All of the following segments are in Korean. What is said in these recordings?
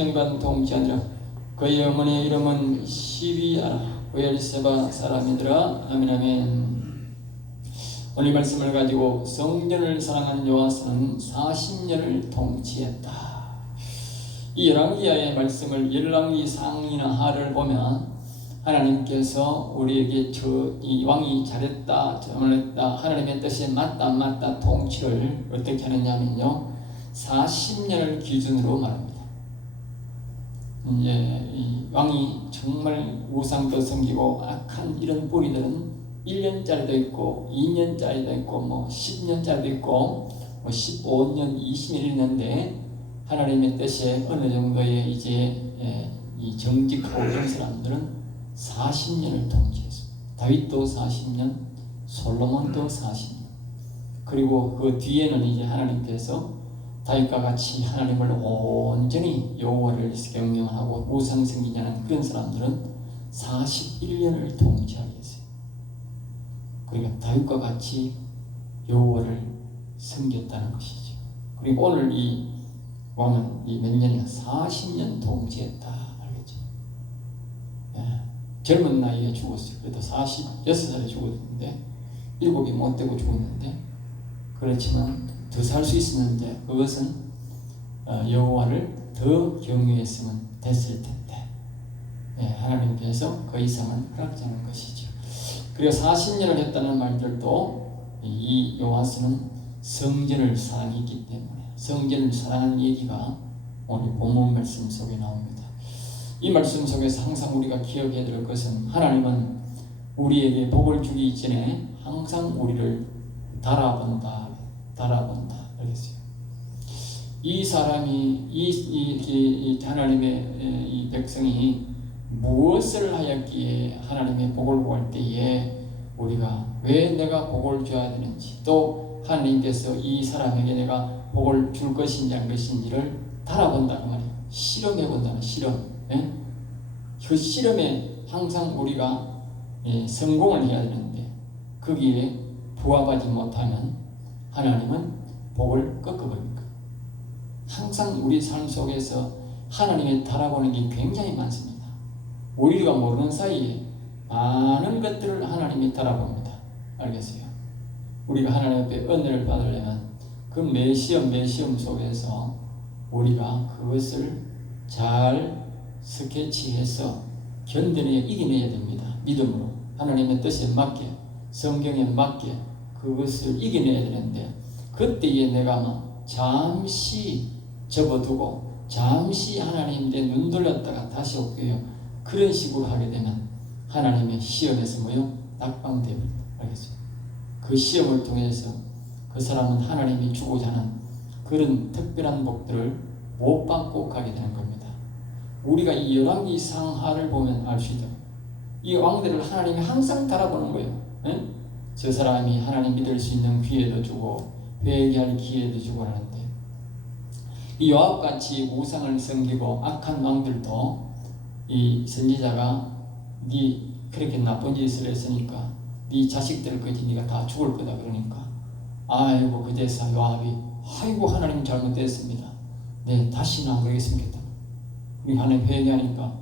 40년간 통치하니라. 그의 어머니의 이름은 시비아라. 브엘세바 사람이더라. 아멘 아멘. 오늘 말씀을 가지고 성전을 사랑한 요아스는 40년을 통치했다. 이 열왕기하의 말씀을 열왕기 상이나 하를 보면 하나님께서 우리에게 이 왕이 잘했다 잘못했다 하나님의 뜻에 맞다 안 맞다 통치를 어떻게 하느냐면요 40년을 기준으로 말합니다. 이제 이 왕이 정말 우상도 섬기고 악한 이런 뿌리들은 1년짜리도 있고 2년짜리도 있고 10년짜리도 있고 15년 20년 있는데 하나님의 뜻에 어느 정도의 이제 이 정직하고 이런 사람들은 40년을 통치했습니다. 다윗도 40년, 솔로몬도 40년. 그리고 그 뒤에는 이제 하나님께서 다윗과 같이 하나님을 온전히 여호와를 경영하고 우상 섬기냐는 그런 사람들은 41년을 통치하게 했어요. 그러니까 다윗과 같이 여호와를 섬겼다는 것이죠. 그리고 오늘 이 왕은 이 몇 년이나 40년 통치했다. 알겠죠? 예. 젊은 나이에 죽었어요. 그래도 46살에 죽었는데 7이 못 되고 죽었는데 그렇지만 더 살 수 있었는데 그것은 여호와를 더 경외했으면 됐을 텐데 예. 하나님께서 그 이상은 허락지 않은 것이죠. 그리고 40년을 했다는 말들도 이 요아스는 성전을 사랑했기 때문에 성전을 사랑하는 얘기가 오늘 본문 말씀 속에 나옵니다. 이 말씀 속에서 항상 우리가 기억해야 될 것은 하나님은 우리에게 복을 주기 전에 항상 우리를 달아본다. 알겠어요? 이 사람이 이 하나님의 이 백성이 무엇을 하였기에 하나님의 복을 구할 때에 우리가 왜 내가 복을 줘야 되는지 또 하나님께서 이 사람에게 내가 복을 줄 것인지 안 것인지를 달아본다 그 말이에요. 실험해 본다는 실험. 예? 그 실험에 항상 우리가 성공을 해야 되는데 거기에 부합하지 못하면 하나님은 복을 꺾어버립니다. 항상 우리 삶 속에서 하나님의 달아보는 게 굉장히 많습니다. 우리가 모르는 사이에 많은 것들을 하나님이 달아봅니다. 알겠어요? 우리가 하나님 앞에 은혜를 받으려면 그 매 시험 속에서 우리가 그것을 잘 스케치해서 견뎌내야 이겨내야 됩니다. 믿음으로 하나님의 뜻에 맞게 성경에 맞게 그것을 이겨내야 되는데 그때에 내가 잠시 접어두고 잠시 하나님 내 눈 돌렸다가 다시 올게요. 그런 식으로 하게 되면 하나님의 시험에서 낙방되어버립니다. 알겠어요? 그 시험을 통해서 그 사람은 하나님이 주고자 하는 그런 특별한 복들을 못 받고 가게 되는 겁니다. 우리가 이 열왕기 상하를 보면 알 수 있다. 이 왕들을 하나님이 항상 달아보는 거예요. 에? 저 사람이 하나님 믿을 수 있는 기회도 주고 회개할 기회도 주고 하는데 이 요압같이 우상을 섬기고 악한 왕들도 이 선지자가 네 그렇게 나쁜 짓을 했으니까 네 자식들 거지 네가 다 죽을 거다 그러니까 아이고 그제서 요압이 아이고 하나님 잘못됐습니다. 네 다시는 안 그러겠습니다. 우리 하나님 회개하니까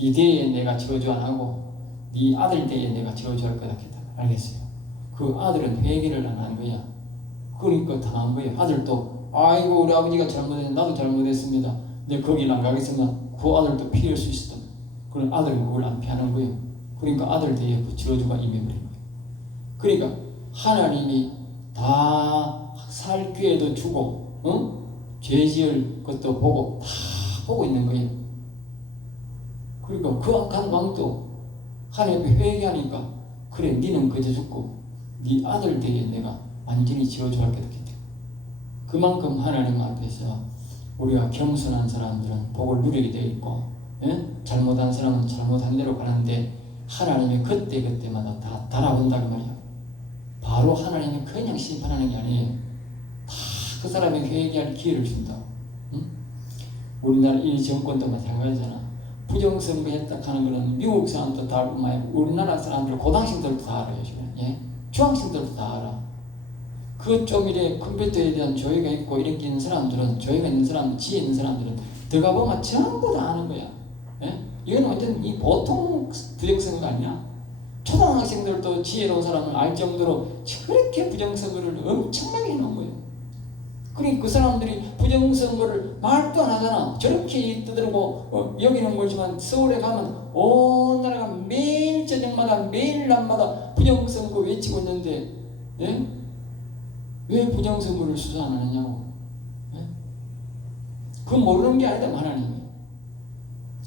네 대에 내가 저주 안 하고 네 아들 대에 내가 저주할 거다 했다. 알겠어요? 그 아들은 회개를 안 한 거야. 그러니까 당한 거예요. 아들도 아이고 우리 아버지가 잘못했는데 나도 잘못했습니다. 근데 거기는 안 가겠으면 그 아들도 피할 수 있었다. 그런 아들은 그걸 안 피하는 거예요. 그러니까 아들 대에 그 저주가 임해버린 거예요. 그러니까 하나님이 다 살 기회도 주고 죄 지을 것도 보고 다 보고 있는 거예요. 그러니까 그 악한 왕도 하나님 앞에 회개하니까 그래 니는 그저 죽고 네 아들 대에 내가 완전히 지어줘야 되겠다. 그만큼 하나님 앞에서 우리가 겸손한 사람들은 복을 누리게 되어 있고 잘못한 사람은 잘못한 대로 가는데 하나님이 그때마다 다 달아온다 그 말이야. 바로 하나님이 그냥 심판하는 게 아니에요. 다 그 사람에게 회개할 기회를 준다. 우리나라 이 정권도 마찬가지잖아. 부정선거했다 하는 거는 미국 사람도 다 알고 말고 우리나라 사람들 고등학생들도 다 알아요. 지금. 예? 중학생들도 다 알아. 그 좀 이래 컴퓨터에 대한 조회가 있고 이렇게 있는 사람들은 조회가 있는 사람, 지혜 있는 사람들은 들어가 보면 전부 다 아는 거야. 예? 이건 완전 이 보통 부정선거 아니야. 초등학생들도 지혜로운 사람을 알 정도로 저렇게 부정선거를 엄청나게 해놓은 거예요. 그러니까 그 사람들이 부정선거를 말도 안 하잖아. 저렇게 떠들고 여기는 모르지만 서울에 가면 온 나라가 매일 저녁마다 매일 낮마다 부정선거 외치고 있는데, 예? 왜 부정선거를 수사 안 하느냐고. 예? 그건 모르는 게 아니다, 하나님이.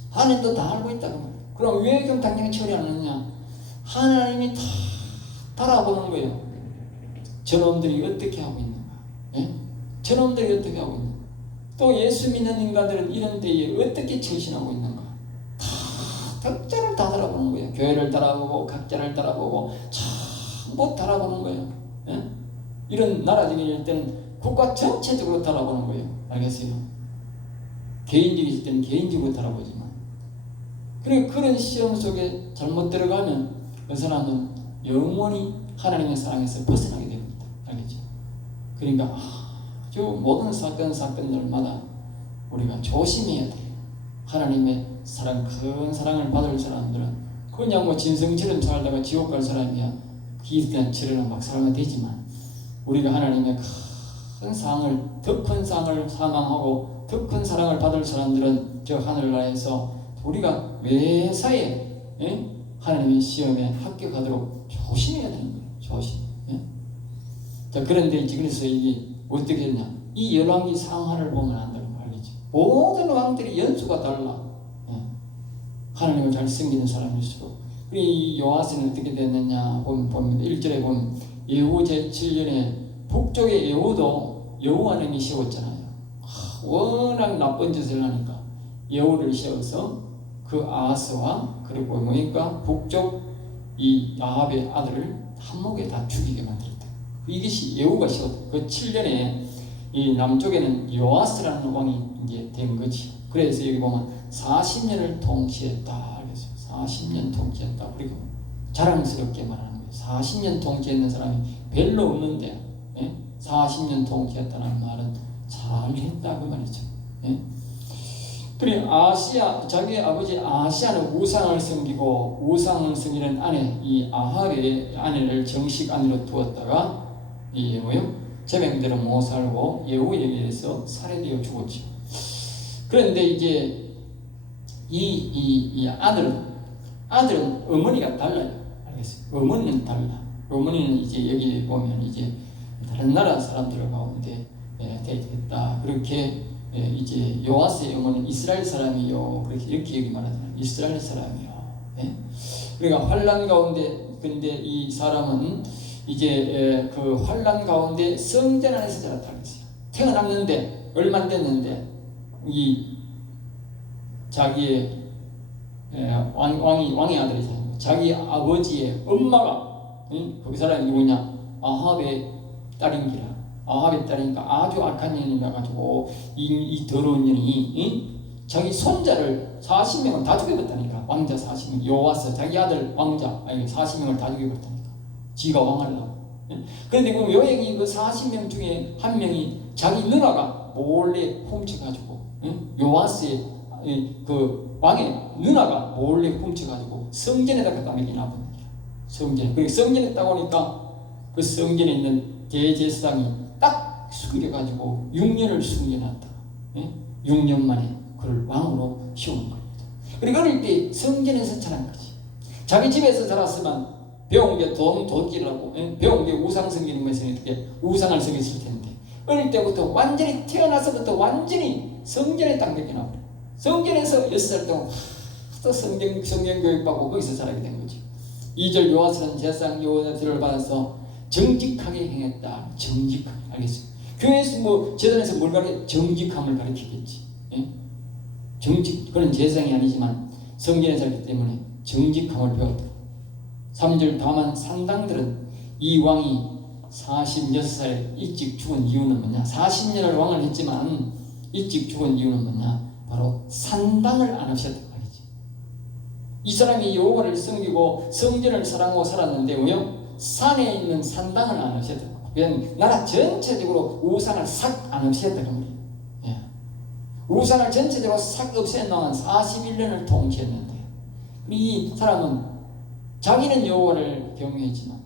하나님도 다 알고 있다고 말이야. 그럼 왜 그럼 당장 처리 안 하느냐? 하나님이 다 달아보는 거예요. 저놈들이 어떻게 하고 있는가. 예? 저놈들이 어떻게 하고 있는가. 또 예수 믿는 인간들은 이런 때에 어떻게 처신하고 있는가. 다 각자를 다 달아보는 거예요. 교회를 달아보고 각자를 달아보고 전부 달아보는 거예요. 예? 이런 나라적일 때는 국가 전체적으로 달아보는 거예요. 알겠어요? 개인적일 때는 개인적으로 달아보지만, 그리고 그런 시험 속에 잘못 들어가면 그 사람은 영원히 하나님의 사랑에서 벗어나게 됩니다. 알겠죠? 그러니까 아주 모든 사건들마다 우리가 조심해야 돼요. 하나님의 사랑, 큰 사랑을 받을 사람들은 그냥 뭐 짐승처럼 살다가 지옥 갈 사람이야 기득권처럼 막 살면 되지만, 우리가 하나님의 큰 상을, 더 큰 상을 사망하고 더 큰 사랑을 받을 사람들은 저 하늘나라에서 우리가 매사에, 예? 하나님의 시험에 합격하도록 조심해야 되는 거예요. 조심. 예? 자, 그런데 그래서 이게 어떻게 했냐? 이 열왕기 상하를 보면 안다는 거 알겠죠? 모든 왕들이 연수가 달라. 예? 하나님을 잘 섬기는 사람일수록. 이 요아스는 어떻게 됐느냐 보면 1절에 보면 예후 제7년에 북쪽의 예후도 여호와님이 세웠잖아요. 워낙 나쁜 짓을 하니까 예후를 세워서 그 아하스와 그리고 뭐니까 북쪽 이 아합의 아들을 한목에 다 죽이게 만들었다. 이것이 예후가 세웠다. 그 7년에 이 남쪽에는 요아스라는 왕이 이제 된 거지. 그래서 여기 보면 40년을 통치했다. 그래서 40년 통치했다. 그리고 자랑스럽게 말하는 거예요. 40년 통치했는 사람이 별로 없는데, 예? 40년 통치했다는 말은 잘했다 그 말이죠. 예? 그리고 아시아, 자기 아버지 아시아는 우상을 섬기고 우상을 섬기는 아내, 이 아합의 아내를 정식 아내로 두었다가 이 뭐요? 제명대로 못 살고 예후에 의해서 살해되어 죽었죠. 그런데 이제 이 아들은 어머니가 달라요. 알겠어요? 어머니는 달라. 어머니는 이제 여기 보면 이제 다른 나라 사람들 가운데 되겠다. 그렇게 이제 요아스의 어머니는 이스라엘 사람이요. 그렇게 이렇게 여기 말하잖아요. 이스라엘 사람이요. 예? 그러니까 환란 가운데, 근데 이 사람은 이제 그 환란 가운데 성전 안에서 자랐다고 했어요. 태어났는데 얼마 안 됐는데 이 자기의 왕의 아들이잖아요. 자기 아버지의 엄마가, 그 사람이 누구냐? 아합의 딸인기라. 아합의 딸이니까 아주 악한 년이라 가지고 이 더러운 년이 자기 손자를 40명을 다 죽여버렸다니까. 왕자 40명. 요아스 자기 아들 왕자 40명을 다 죽여버렸다니까. 지가 왕하려고. 그런데 그 여행이 그 40명 중에 한 명이 자기 누나가 몰래 훔쳐가지고, 요아스의 그 왕의 누나가 몰래 훔쳐가지고 성전에다 갖다 맡겨놔. 성전에. 그리고 성전에 딱 오니까 그 성전에 있는 대제사장이 딱 숨겨가지고 6년을 숨겨놨다. 6년 만에 그를 왕으로 세우는 겁니다. 그리고 어릴 때 성전에서 자란 거지. 자기 집에서 자랐으면 배운 게 도끼라고, 배운 게 우상 섬기는 것에서 이렇게 우상을 섬겼을 텐데, 어릴 때부터 완전히 태어나서부터 완전히 성전에 딱 맡겨놔버려. 성전에서 6살 동안 또 성경 교육받고 거기서 자라게 된 거지. 2절 요아스는 제사장 여호야다를 받아서 정직하게 행했다. 정직하게. 알겠어요? 교회에서 뭐 제단에서 뭘 가르쳐? 정직함을 가르치겠지. 예? 정직, 그런 제사장이 아니지만 성전에 살기 때문에 정직함을 배웠다. 3절 다만 산당들은 이 왕이 46살에 일찍 죽은 이유는 뭐냐? 40년을 왕을 했지만 일찍 죽은 이유는 뭐냐? 바로 산당을 안 하셨단 말이지. 이 사람이 여호와를 섬기고 성전을 사랑하고 살았는데 왜요? 산에 있는 산당을 안 하셨다. 그냥 나라 전체적으로 우상을 싹 안 하셨다. 예. 우상을 전체적으로 싹 없애놓은 41년을 통치했는데, 이 사람은 자기는 여호와를 경외했지만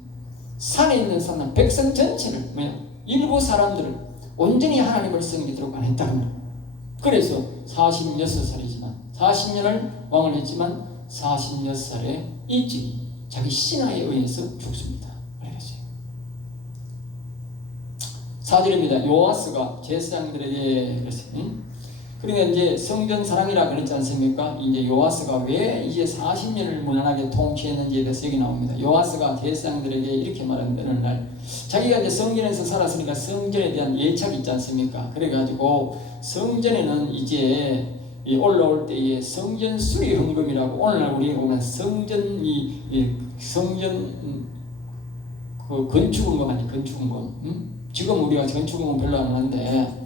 산에 있는 사람, 백성 전체를, 일부 사람들을 온전히 하나님을 섬기도록 안 했다. 그래서 46살이지만 40년을 왕을 했지만 46살에 일찍 자기 신하에 의해서 죽습니다. 알겠어요? 4절입니다. 요아스가 제사장들에게 그랬어요. 그러니까 이제 성전 사랑이라 그랬지 않습니까? 이제 요아스가 왜 이제 40년을 무난하게 통치했는지에 대해서 얘기 나옵니다. 요아스가 제사장들에게 이렇게 말합니다. 어느 날 자기가 이제 성전에서 살았으니까 성전에 대한 예착이 있지 않습니까? 그래가지고 성전에는 이제 올라올 때에 성전 수리 헌금이라고, 오늘날 우리가 보면 성전 그 건축헌금 아니 건축헌금. 지금 우리가 건축헌금 별로 안 하는데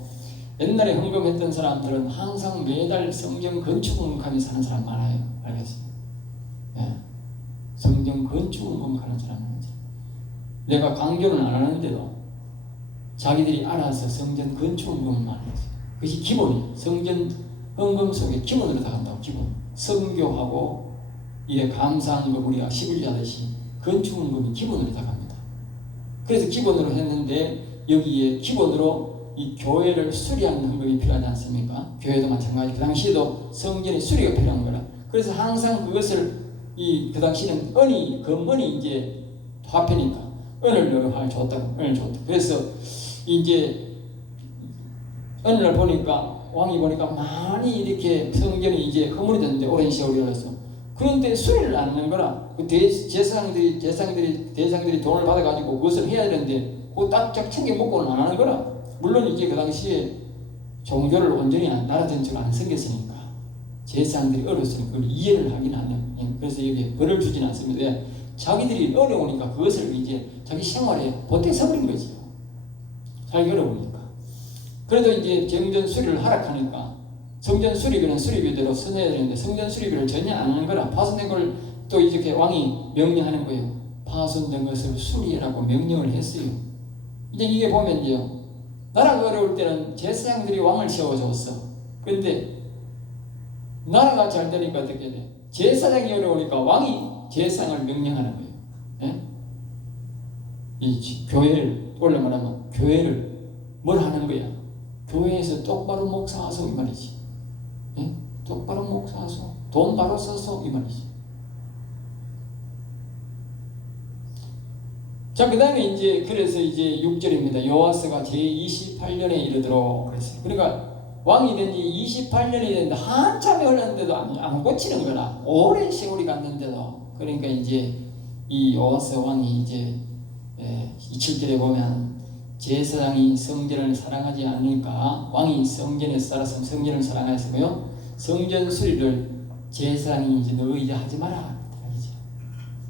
옛날에 헌금했던 사람들은 항상 매달 성전 건축헌금하며 사는 사람 많아요. 알겠어요? 예. 성전 건축헌금하는 사람 많아요. 내가 강조는 안 하는데도 자기들이 알아서 성전 건축헌금을 많이 했어요. 그것이 기본이에요. 성전 헌금 속에 기본으로 다 간다고. 기본. 성교하고 이게 감사한 거 우리가 11조 하듯이 건축헌금이 기본으로 다 갑니다. 그래서 기본으로 했는데 여기에 기본으로 이 교회를 수리하는 헌금이 필요하지 않습니까? 교회도 마찬가지. 그 당시에도 성전의 수리가 필요한 거라. 그래서 항상 그것을 그 당시에는 금은이 이제 화폐니까 은을 줬다고. 은을 줬다. 그래서 이제 어느 날 보니까 왕이 보니까 많이 이렇게 성전이 이제 허물어졌는데 오랜 세월이 흘렀어. 그런데 수리를 안 하는 거라. 그 대상들이 돈을 받아가지고 그것을 해야 되는데 그거 딱딱 챙겨 먹고는 안 하는 거라. 물론 이제 그 당시에 종교를 온전히 나라 전체가 안 생겼으니까 제사장들이 어려웠으니까 그걸 이해를 하긴 하네요. 그래서 여기에 벌을 주진 않습니다. 자기들이 어려우니까 그것을 이제 자기 생활에 보태서버린 거죠. 살기 어려우니까. 그래도 이제 정전 수리를 하락하니까 성전 수리비는 수리비대로 써내야 되는데 성전 수리비를 전혀 안 하는 거라. 파손된 걸 또 이렇게 왕이 명령하는 거예요. 파손된 것을 수리하라고 명령을 했어요. 이제 이게 보면 이제요. 나라가 어려울 때는 제사장들이 왕을 세워줬어. 그런데 나라가 잘 되니까 어떻게 돼? 제사장이 어려우니까 왕이 제사장을 명령하는 거예요. 예? 이 교회를, 원래 말하면 교회를 뭘 하는 거야? 교회에서 똑바로 목사하소 이 말이지. 예? 똑바로 목사하소. 돈 바로 써서 이 말이지. 자, 그 다음에 이제, 그래서 이제 6절입니다. 요아스가 제28년에 이르도록 그랬어요. 그러니까 왕이 된 지 28년이 됐는데 한참이 흘렀는데도 안 고치는 거라. 오랜 세월이 갔는데도. 그러니까 이제 이 요아스 왕이 이제 27절에 보면 제사장이 성전을 사랑하지 않으니까 왕이 성전에서 살았으면 성전을 사랑하였으며 성전 수리를 제사장이 이제 너 이제 하지 마라.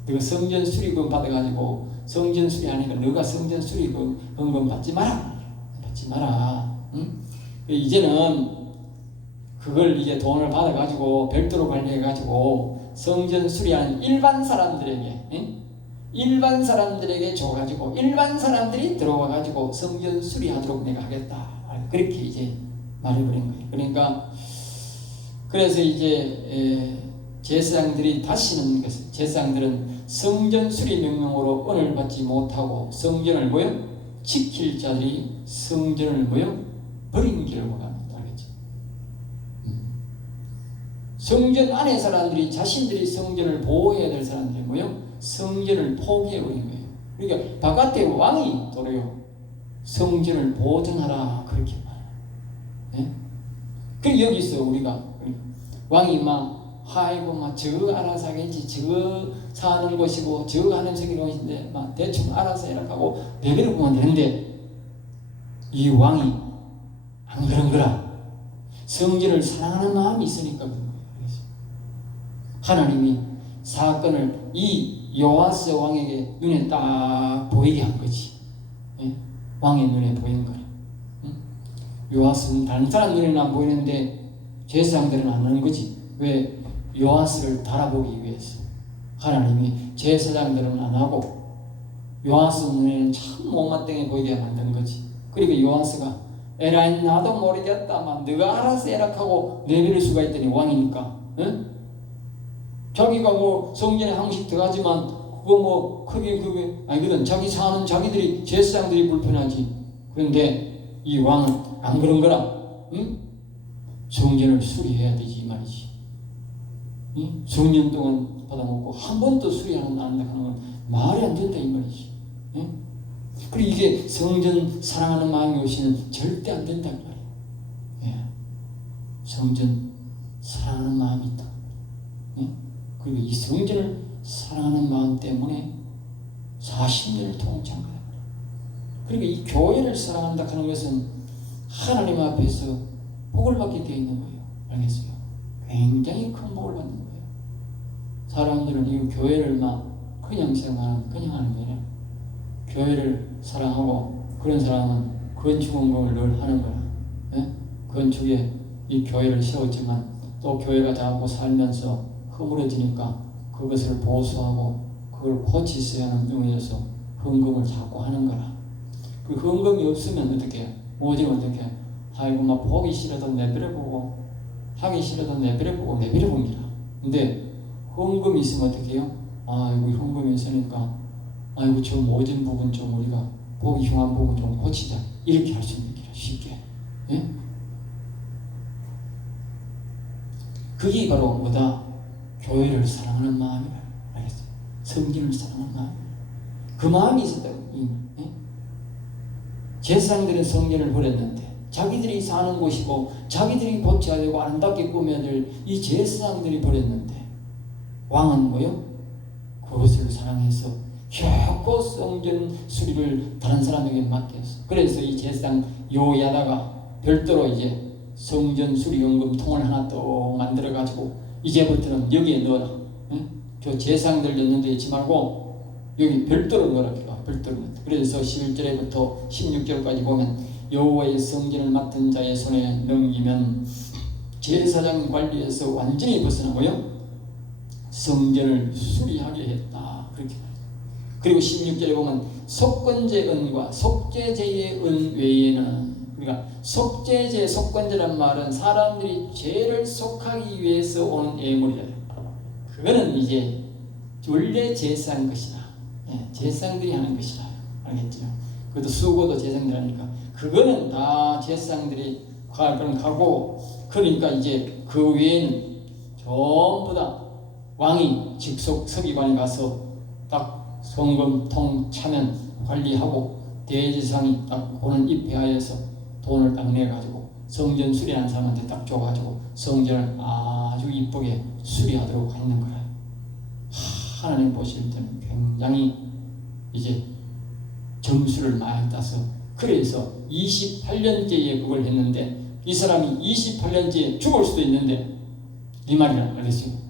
너 성전 수리금 받아가지고 성전 수리하니까 너가 성전 수리금 헌금 받지 마라. 받지 마라. 응? 이제는 그걸 이제 돈을 받아가지고 별도로 관리해가지고 성전 수리하는 일반 사람들에게 일반 사람들에게 줘가지고 일반 사람들이 들어와가지고 성전 수리하도록 내가 하겠다. 그렇게 이제 말해버린 거예요. 그러니까 그래서 이제 제사장들이 다시는 제사장들은 성전 수리 명령으로 은을 받지 못하고 성전을 지킬 자들이 성전을 버린 길을 가는 알겠죠? 성전 안에 사람들이 자신들이 성전을 보호해야 될 사람들이 성전을 포기해버린 거예요. 그러니까 바깥에 왕이 도로요 성전을 보존하라 그렇게 말해요. 그 여기서 우리가 왕이 아이고 저거 알아서 하겠지, 저거 사는 곳이고 저거 하는 것인데 대충 알아서 해라고 내버려 보면 되는데 이 왕이 안 그런 거라. 성전을 사랑하는 마음이 있으니까 그런 거예요. 하나님이 사건을 이 요아스 왕에게 눈에 딱 보이게 한 거지. 왕의 눈에 보이는 거예요. 요아스는 다른 사람 눈에는 안 보이는데 제사장들은 안 하는 거지. 왜? 요아스를 달아보기 위해서. 하나님이 제사장들은 안 하고 요아스 눈에는 참 못마땅해 보이게 만드는 거지. 그리고 요아스가 에라이 나도 모르겠다만 너가 알아서 해라하고 내버릴 수가 있더니 왕이니까. 응? 자기가 뭐 성전에 항식 들어가지만 그거 뭐 크게 아니거든. 자기 사는 자기들이 제사장들이 불편하지. 그런데 이 왕은 안 그런 거라. 응? 성전을 수리해야 되지 이 말이지. 응? 수년 동안 받아먹고 한 번도 수리하는 안 한다는 건 말이 안 된다 이 말이지. 응? 그리고 이게 성전 사랑하는 마음이 없이는 절대 안 된다 이 말이야. 예. 성전 사랑하는 마음이 있다. 응? 그리고 이 성전을 사랑하는 마음 때문에 40년을 통치한 거야. 그리고 이 교회를 사랑한다 하는 것은 하나님 앞에서 복을 받게 되어 있는 거예요. 알겠어요? 굉장히 큰 복을 받는 거예요. 사람들은 이 교회를 막 그냥 생각하는, 그냥 하는 게 아니라 교회를 사랑하고 그런 사람은 건축원금을 늘 하는 거야. 예? 건축에 이 교회를 세웠지만 또 교회가 자꾸 살면서 허물어지니까 그것을 보수하고 그걸 고치셔야 하는 의미에서 헌금을 자꾸 하는 거라. 그 헌금이 없으면 어떻게 해? 오지는 어떻게 해? 아이고 막 보기 싫어도 내버려보고 하기 싫어도 내버려보고 내버려봅니다. 근데 헌금이 있으면 어떻게 해요? 아이고 헌금이 있으니까 아이고 저 모진 부분 좀 우리가 보기 흉한 부분 좀 고치자 이렇게 할 수 있는 게 쉽게. 예? 그게 바로 뭐다? 교회를 사랑하는 마음이라. 알겠어요? 성전을 사랑하는 마음. 그 마음이 있었다고. 예? 제사장들은 성전을 버렸는데 자기들이 사는 곳이고 자기들이 고쳐야 되고 아름답게 꾸며야 될 이 제사장들이 버렸는데 왕은 뭐요? 그것을 사랑해서 결코 성전 수리를 다른 사람에게 맡겼어. 그래서 이 제사장 요야다가 별도로 이제 성전 수리연금 통을 하나 또 만들어 가지고 이제부터는 여기에 넣어라. 응? 저 제사장들 넣는 데 있지 말고 여기 별도로 넣어라. 별도로. 그래서 11절부터 16절까지 보면 여호와의 성전을 맡은 자의 손에 넘기면 제사장 관리에서 완전히 벗어나고요. 성전을 수리하게 했다. 그렇게. 그리고 16절에 보면 속건제 은과 속죄제의 은 외에는, 그러니까 속죄제, 속건제란 말은 사람들이 죄를 속하기 위해서 오는 예물이다. 그거는 이제 원래 제사한 것이다. 예, 제사장들이 하는 것이다. 알겠죠? 그것도 수고도 제사장들이 하니까 그거는 다 제사장들이 가고, 그러니까 이제 그 외에는 전부 다 왕이 직속 서기관에 가서 딱 송금통 차면 관리하고 대제사장이 딱 돈을 입회하여서 돈을 딱 내가지고 성전 수리하는 사람한테 딱 줘가지고 성전을 아주 이쁘게 수리하도록 하는 거야. 하나님 보실 때는 굉장히 이제 점수를 많이 따서, 그래서 28년째에 그걸 했는데 이 사람이 28년째에 죽을 수도 있는데 이 말이란 알겠어요?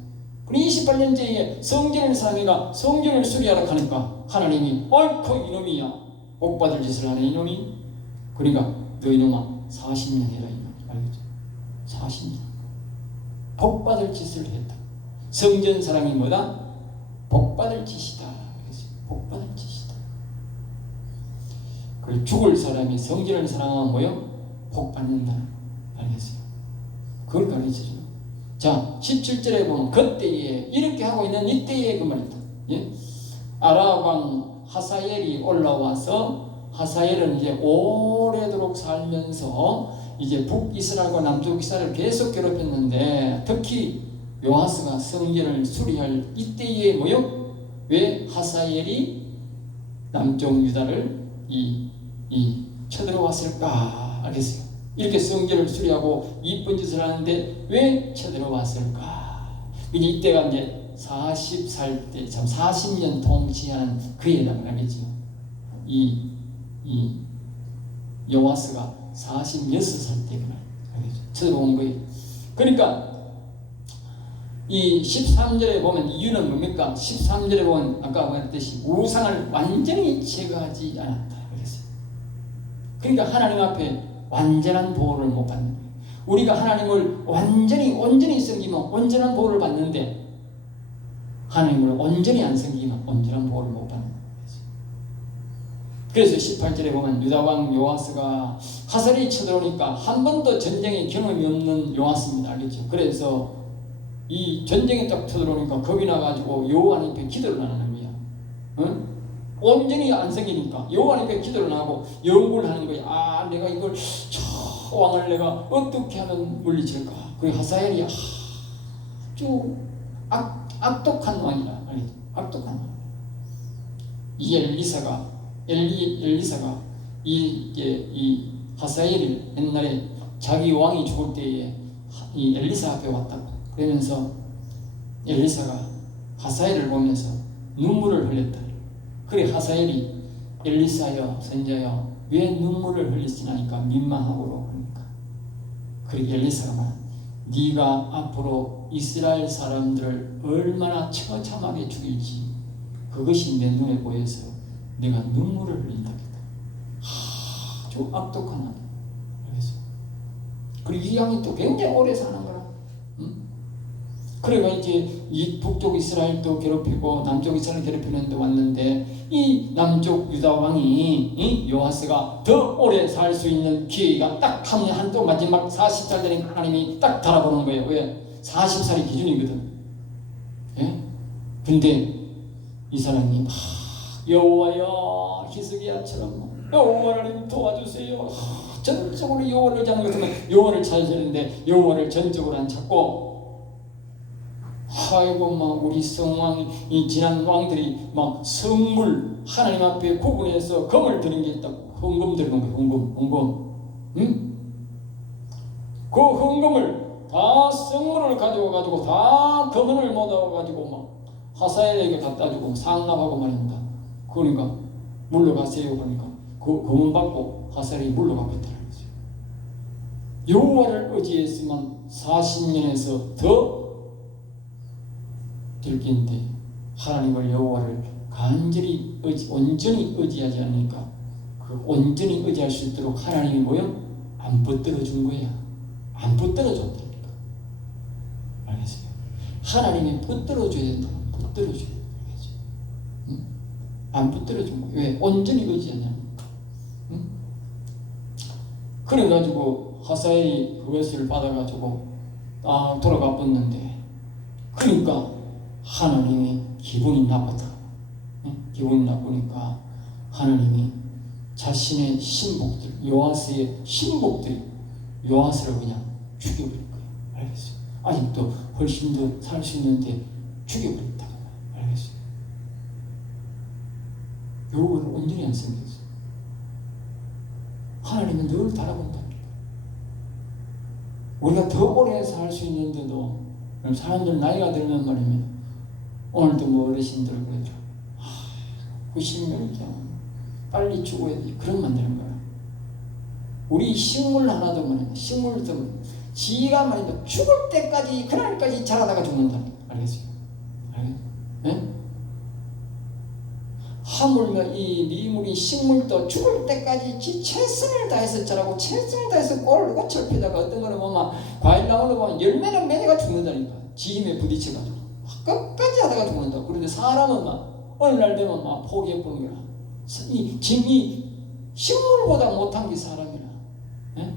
28년째에 성전을 사랑해가 성전을 수리하라 하니까 하나님이 옳고 이놈이야 복받을 짓을 하는 이놈이, 그러니까 너 이놈아 40년 해라 이놈. 알겠죠? 40년 복받을 짓을 했다. 성전 사랑이 뭐다? 복받을 짓이다. 복받을 짓이다. 그 죽을 사람이 성전을 사랑하면 뭐요? 복받는다. 알겠어요? 그걸 가르쳐줘요. 자, 17절에 보면 그때에 이렇게 하고 있는 이때에 그 말이다. 예? 아랍왕 하사엘이 올라와서, 하사엘은 이제 오래도록 살면서 이제 북이스라엘과 남쪽이스라엘을 계속 괴롭혔는데 특히 요아스가 성전을 수리할 이때에 뭐요? 왜 하사엘이 남쪽 유다를 쳐들어왔을까? 알겠어요? 이렇게 성전을 수리하고 이쁜 짓을 하는데 왜 쳐들어왔을까? 이때가 이제 40살 때, 참 40년 통치하는 그에 해당하겠죠. 이 요아스가 46살 때 쳐들어온 거예요. 그러니까 이 13절에 보면 이유는 뭡니까? 13절에 보면 아까 말했듯이 우상을 완전히 제거하지 않았다. 그랬어요. 그러니까 하나님 앞에 완전한 보호를 못 받는 거예요. 우리가 하나님을 온전히 섬기면 온전한 보호를 받는데 하나님을 온전히 안 섬기면 온전한 보호를 못 받는 거예요. 그래서 18절에 보면 유다왕 요아스가 하살이 쳐들어오니까 한 번도 전쟁의 경험이 없는 요아스입니다. 알겠죠? 그래서 이 전쟁에 딱 쳐들어오니까 겁이 나가지고 여호와 앞에 기도를 하는 거야. 응? 온전히 안 생기니까 여호와 앞에 기도를 하고 영국을 하는 거야. 아, 내가 이걸 저 왕을 내가 어떻게 하면 물리칠까? 그 하사엘이 아주 악독한 왕이라. 알겠죠? 악독한 왕. 이 엘리사가 이 하사엘을 옛날에 자기 왕이 죽을 때에 이 엘리사 앞에 왔다고. 그러면서 엘리사가 하사엘을 보면서 눈물을 흘렸다. 그래 하사엘이 엘리사여 선자여 왜 눈물을 흘리시나니까 민망하고로 하니까. 그래 엘리사가 말 네가 앞으로 이스라엘 사람들을 얼마나 처참하게 죽일지 그것이 내 눈에 보여서 내가 눈물을 흘린다. 아주 악독한 왕. 그리고 이 왕이 또 굉장히 오래 사는 거라. 응? 그래가 이제 이 북쪽 이스라엘도 괴롭히고 남쪽 이스라엘 괴롭히는 데 왔는데 이 남쪽 유다 왕이 요아스가 더 오래 살 수 있는 기회가 딱 한 또 마지막 40살 되는 하나님이 딱 달아보는 거예요. 왜? 40살이 기준이거든. 예? 근데 이 사람이 막 여호와여 히스기야처럼 여호와 하나님 도와주세요. 전적으로 여호와를 찾는 것 같으면 여호와를 찾아야 되는데 여호와를 전적으로 안 찾고 아이고 막 우리 성왕 이 지난 왕들이 막 성물 하나님 앞에 구분해서 금을 드린 게 있다고 헌금 드리는 거예요. 헌금. 응? 그 헌금을 다 성물을 가져와가지고 다 금을 모아가지고 막 하사엘에게 갖다주고 상납하고 말입니다. 그러니까 물러가세요. 그러니까 그 금은 받고 하사엘이 물러가겠다는 거죠. 여호와를 의지했으면 40년에서 더 들긴데 하나님을 여호와를 간절히 온전히 의지하지 않으니까 그 온전히 의지할 수 있도록 하나님이 뭐요? 안 붙들어 준 거야. 안 붙들어 줬다니까. 알겠어요? 하나님이 붙들어 줘야 된다. 붙들어 줘야 돼. 알겠죠? 응? 안 붙들어 준 거야. 왜? 온전히 의지하냐? 응? 그래가지고 하사엘이 그것을 받아가지고 돌아가 봤는데 그러니까 하나님이 기분이 나쁘다. 기분이 나쁘니까 하나님이 자신의 신복들, 요아스의 신복들이 요아스를 그냥 죽여버릴 거예요. 알겠어요? 아직도 훨씬 더 살 수 있는데 죽여버렸다. 알겠어요? 요거를 온전히 안 생겼어요. 하나님은 늘 바라본답니다. 우리가 더 오래 살 수 있는데도 사람들 나이가 들면 말입니다. 오늘도 뭐 어르신들 그러더라. 90년 빨리 죽어야 돼. 그런 만드는 거야. 우리 식물 하나도 말이야. 식물도 지가 말이야. 죽을 때까지 그날까지 자라다가 죽는다. 알겠어요? 네? 하물며 이 미물이 식물도 죽을 때까지 지 최선을 다해서 자라고 최선을 다해서 꽃을 피다가 어떤 거는 보면 과일 나무는 보면 열매는 매개가 죽는다니까. 지 힘에 부딪혀가지고 끝까지 하다가 죽는다. 그런데 사람은 막 어느 날 되면 막 포기해버린 거야. 이 식물보다 못한 게 사람이라. 예?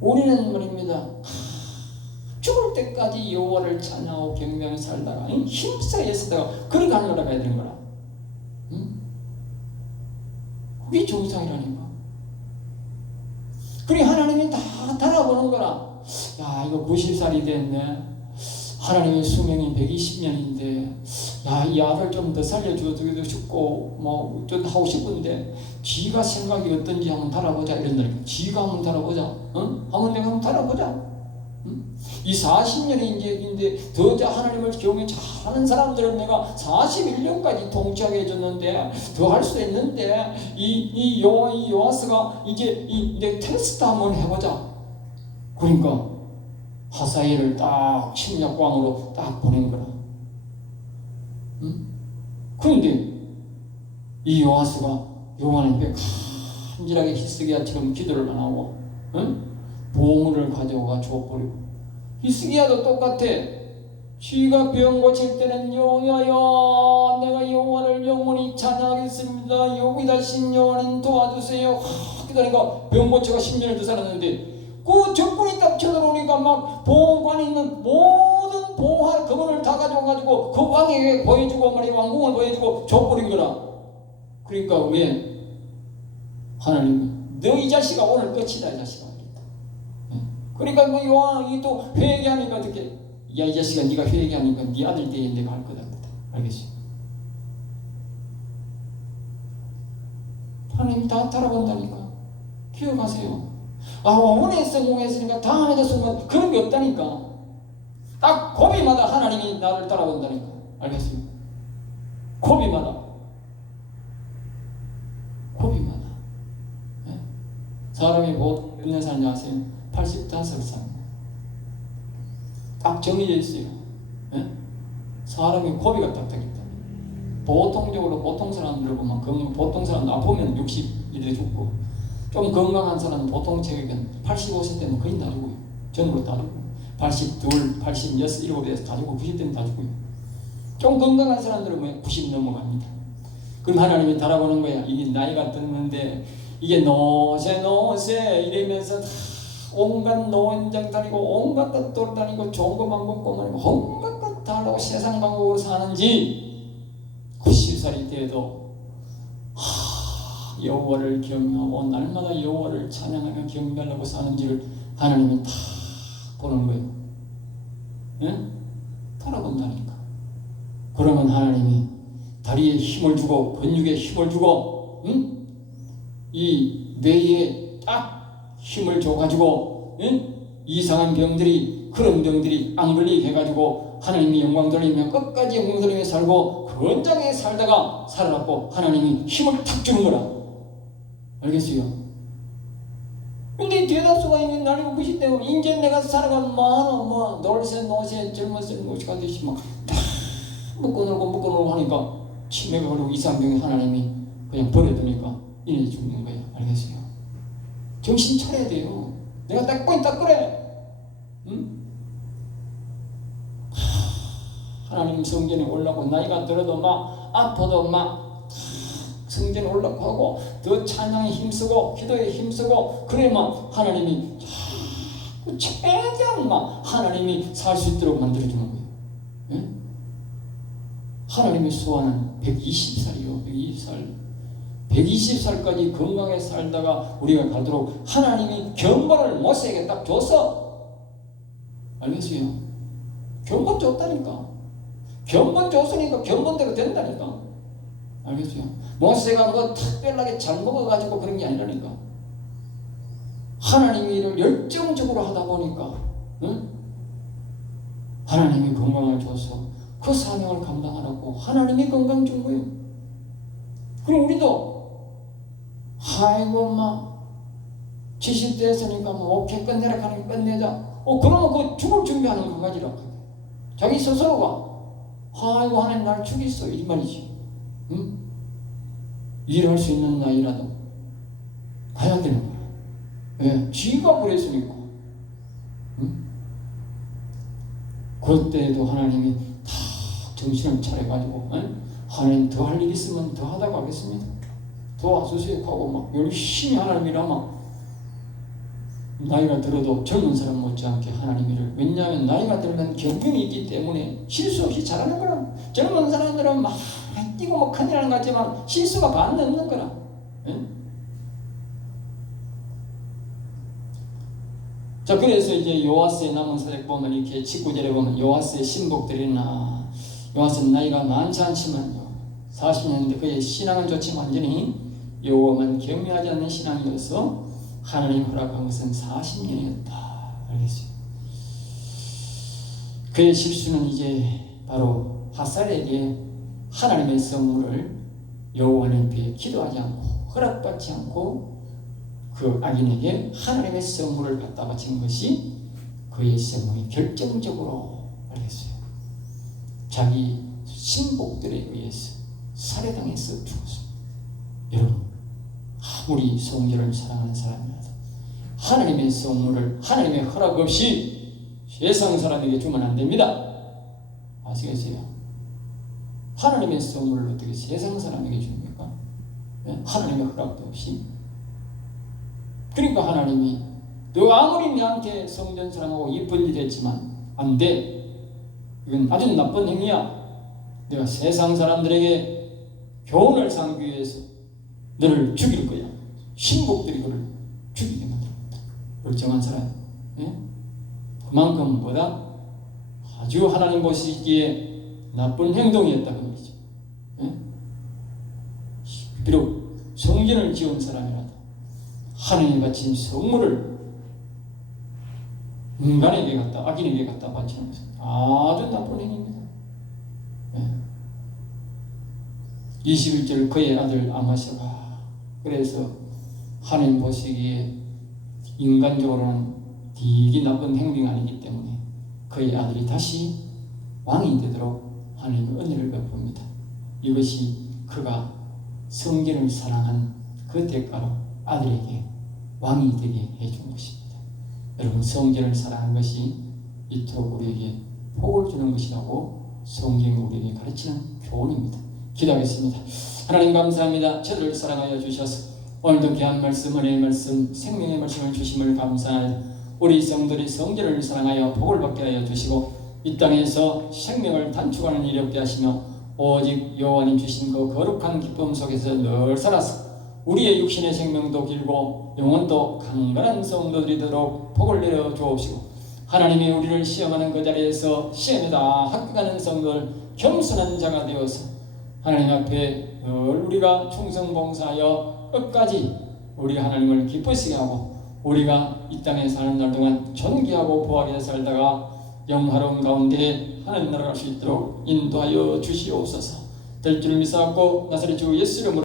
우리는 말입니다. 죽을 때까지 여호와를 찬양하고 경배하며 살다가 힘써 애쓰다가 그렇게 하늘나라 가야 되는 거라. 응? 그게 정상이라니까. 그래 하나님이 다 달아보는 거라. 야 이거 90살이 됐네. 하나님의 수명이 120년인데 이 아들 좀 더 살려줘도 싶고 뭐 좀 하고 싶은데 지가 생각이 어떤지 한번 달아보자 이런다니까. 지가 한번 달아보자. 응? 한번 내가 한번 달아보자. 응? 이 40년이 이제 더 하나님을 경외 잘하는 사람들은 내가 41년까지 통치하게 해줬는데 더 할 수 있는데 이 요아스가 이제 내 테스트 한번 해보자. 그러니까 하사엘을 딱 침략왕으로 딱 보낸 거라. 응? 그런데 이 요아스가 여호와님께 간절하게 히스기야처럼 기도를 안 하고 보물을 가져가 줘버리고 히스기야도 똑같아. 쥐가 병 고칠 때는 여호와여 내가 여호와를 영원히 찬양하겠습니다. 여기다 신여호와는 도와주세요. 기다리니까 병 고쳐가 10년을 더 살았는데 그 적군이 딱 쳐들어오니까 막 보호관에 있는 모든 보호할 그분을 다 가져가지고 그 왕에게 보여주고 말이야 왕궁을 보여주고 줘버린 거라. 그러니까 왜 하나님 너 이 자식아 오늘 끝이다 이 자식아. 그러니까 뭐 요한이 또 회개하니까 어떻게 야 이 자식아 네가 회개하니까 네 아들 때에 내가 할 거다. 알겠지? 하나님 다 따라본다니까. 기억하세요. 원에 성공했으니까 다음에도 성공 그런 게 없다니까. 딱 고비마다 하나님이 나를 따라본다니까. 알겠어요? 고비마다. 네? 사람이 뭐 몇 년 사는지 아세요? 85살. 딱 정해져 있어요. 네? 사람이 고비가 딱 되겠다. 보통적으로 보통 사람들 보면 보통 사람 아프면 60 이래 죽고 좀 건강한 사람은 보통 체격은 85세 때는 거의 다 죽어요. 전부로 다 죽고 82, 86, 7에서 다 죽고 90 때는 다 죽고요. 좀 건강한 사람들은 뭐 90 넘어갑니다. 그럼 하나님이 달아보는 거야. 이게 나이가 들었는데 이게 노세 이러면서 온갖 노원장 다니고 온갖 것 돌아다니고 좋은 것만 먹고 말이고 온갖 것 다 하고 세상 방법으로 사는지 90살이 돼도 여호와를 경외하고 날마다 여호와를 찬양하며 경배하려고 사는지를 하나님은 다 보는 거예요. 예? 돌아본다니까. 그러면 하나님이 다리에 힘을 주고 근육에 힘을 주고 이 뇌에 딱 힘을 줘가지고 이상한 병들이 그런 병들이 안 걸리게 해가지고 하나님이 영광 돌리며 끝까지 영광 돌리며 살고 건장하게 살다가 살아났고 하나님이 힘을 탁 주는 거라. 알겠어요? 근데 대다수가 있는 나이가 90 때문에 인제 내가 살아가면 뭐 놀새 젊었을 것이 가듯이 막 먹고 놀고 하니까 치매가 걸리고 이상병이 하나님이 그냥 버려두니까 이래 죽는 거예요. 알겠어요? 정신 차려야 돼요. 내가 딱 보니 딱 그래. 하나님 성전에 올라고 나이가 들어도 막 아파도 막 성전에 올라고 하고 더 찬양에 힘쓰고 기도에 힘쓰고 그래만 하나님이 최대한 막 하나님이 살 수 있도록 만들어주는 거예요. 예? 하나님의 소원은 120살이요. 120살까지 건강하게 살다가 우리가 가도록 하나님이 견본을 모세에게 딱 줬어. 알겠어요? 견본 줬다니까. 견본 줬으니까 견본대로 된다니까. 알겠어요? 모세가 뭐 특별하게 잘 먹어가지고 그런 게 아니라니까. 하나님이 이를 열정적으로 하다 보니까 하나님이 건강을 줘서 그 사명을 감당하라고 하나님이 건강 준 거예요. 그럼 우리도 아이고 막 70대 했으니까 뭐 오케이 끝내라 하니까 끝내자. 그러면 그 죽을 준비하는 그 가지라. 자기 스스로가 아이고 하나님 날 죽이소 이 말이지. 일할 수 있는 나이라도 가야 되는 거야. 왜? 쥐가 그랬으니까. 그때도 하나님이 다 정신을 차려가지고 하나님 더 할 일 있으면 더 하다가 하겠습니다. 도와주세요 하고 막 열심히 하나님이라 막 나이가 들어도 젊은 사람 못지않게 하나님 일을. 왜냐하면 나이가 들면 경륜이 있기 때문에 실수 없이 잘하는 거라. 젊은 사람들은 막 뛰고 뭐 큰일 하는 것 같지만 실수가 반 넘는 거라. 자, 그래서 이제 요아스의 남은 사역 보면 이렇게 19절에 보면 요아스의 신복들이나 요아스는 나이가 많지 않지만요 40년인데 그의 신앙은 좋지 완전히 여호와만 경외하지 않는 신앙이어서 하나님 허락한 것은 40년이었다. 알겠어요? 그의 실수는 이제 바로 핫살에게 하나님의 선물을 여호와님 앞에 기도하지 않고 허락받지 않고 그 악인에게 하나님의 선물을 갖다 바친 것이 그의 선물이 결정적으로 알겠어요. 자기 신복들에 의해서 살해당해서 죽었습니다. 여러분 아무리 성전을 사랑하는 사람이라도 하나님의 선물을 하나님의 허락 없이 세상 사람에게 주면 안 됩니다. 아시겠어요? 하나님의 선물을 어떻게 세상 사람에게 줍니까? 하나님의 허락도 없이. 그러니까 하나님이 너 아무리 내한테 성전 사랑하고 이쁜 일 했지만 안 돼. 이건 아주 나쁜 행위야. 내가 세상 사람들에게 교훈을 삼기 위해서 너를 죽일 거야. 신복들이 그를 죽이게 만들었다. 멀쩡한 사람. 그만큼 뭐다? 아주 하나님 보시기에 나쁜 행동이었다 그 말이죠. 비록 성전을 지은 사람이라도 하나님이 바친 선물을 인간에게 갖다, 악인에게 갖다 바치는 것은 아주 나쁜 행위입니다. 21절 그의 아들 아마스가 그래서 하나님 보시기에 인간적으로는 되게 나쁜 행동이 아니기 때문에 그의 아들이 다시 왕이 되도록 하나님의 은혜를 베풉니다. 이것이 그가 성전을 사랑한 그 대가로 아들에게 왕이 되게 해준 것입니다. 여러분, 성전을 사랑하는 것이 이토록 우리에게 복을 주는 것이라고 성경이 우리에게 가르치는 교훈입니다. 기도하겠습니다. 하나님 감사합니다. 저들을 사랑하여 주셔서 오늘도 귀한 말씀, 은혜의 말씀, 생명의 말씀을 주심을 감사하여 우리 성도들이 성전을 사랑하여 복을 받게 하여 주시고 이 땅에서 생명을 단축하는 일이 없게 하시며 오직 여호와님 주신 그 거룩한 기쁨 속에서 늘 살아서 우리의 육신의 생명도 길고 영혼도 강건한 성도들이 되도록 복을 내려 주옵시고 하나님이 우리를 시험하는 그 자리에서 시험에 다 합격하는 성도들 겸손한 자가 되어서 하나님 앞에 늘 우리가 충성봉사하여 끝까지 우리 하나님을 기쁘시게 하고 우리가 이 땅에 사는 날 동안 존귀하고 보하게 살다가 영화로운 가운데 하나님 나라가 갈 수 있도록 인도하여 주시옵소서. 될 줄 믿사옵고 나사렛 주 예수 이름으로